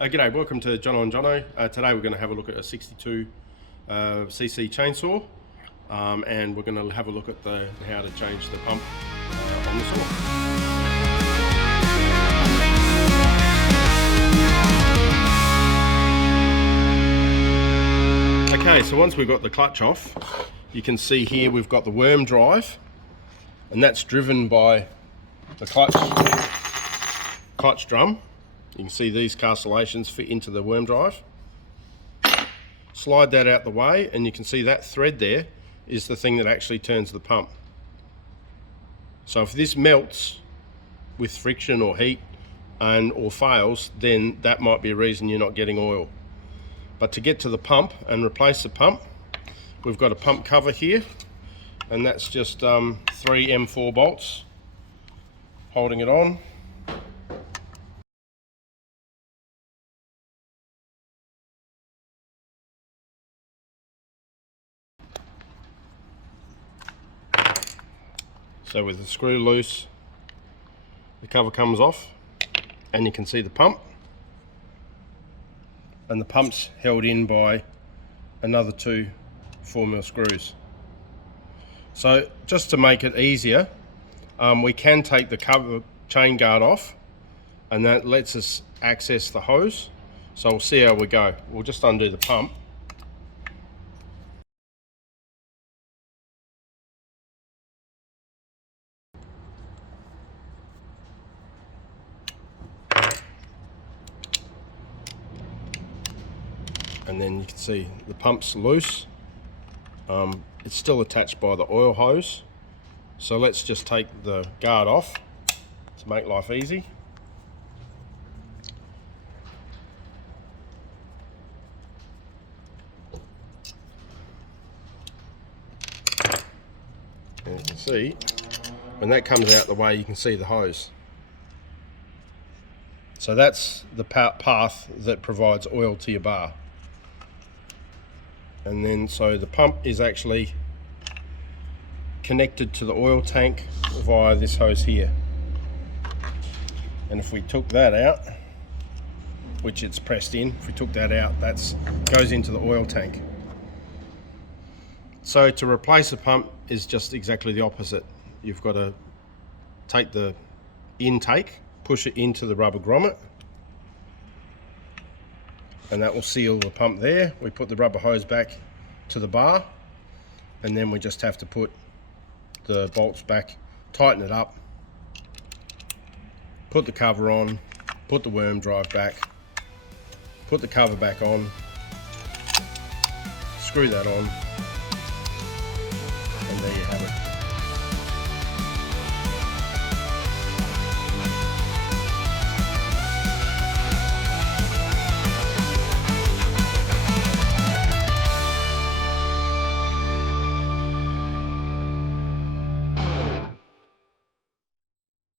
G'day, welcome to Jono and Johno. Today we're going to have a look at a 62cc chainsaw, and we're going to have a look at how to change the pump on the saw. Okay, so once we've got the clutch off, you can see here we've got the worm drive, and that's driven by the clutch drum. You can see these castellations fit into the worm drive. Slide that out the way and you can see that thread there is the thing that actually turns the pump. So if this melts with friction or heat or fails, then that might be a reason you're not getting oil. But to get to the pump and replace the pump, we've got a pump cover here, and that's just 3 M4 bolts holding it on. So with the screw loose, the cover comes off and you can see the pump, and the pump's held in by another 2 4mm screws. So just to make it easier, we can take the cover chain guard off, and that lets us access the hose. So we'll see how we go. We'll just undo the pump. And then you can see the pump's loose. It's still attached by the oil hose. So let's just take the guard off to make life easy. And you can see, when that comes out the way, you can see the hose. So that's the path that provides oil to your bar. And then so the pump is actually connected to the oil tank via this hose here. And if we took that out, which it's pressed in, if we took that out, that goes into the oil tank. So to replace the pump is just exactly the opposite. You've got to take the intake, push it into the rubber grommet, and that will seal the pump there. We put the rubber hose back to the bar, and then we just have to put the bolts back, tighten it up, put the cover on, put the worm drive back, put the cover back on, screw that on,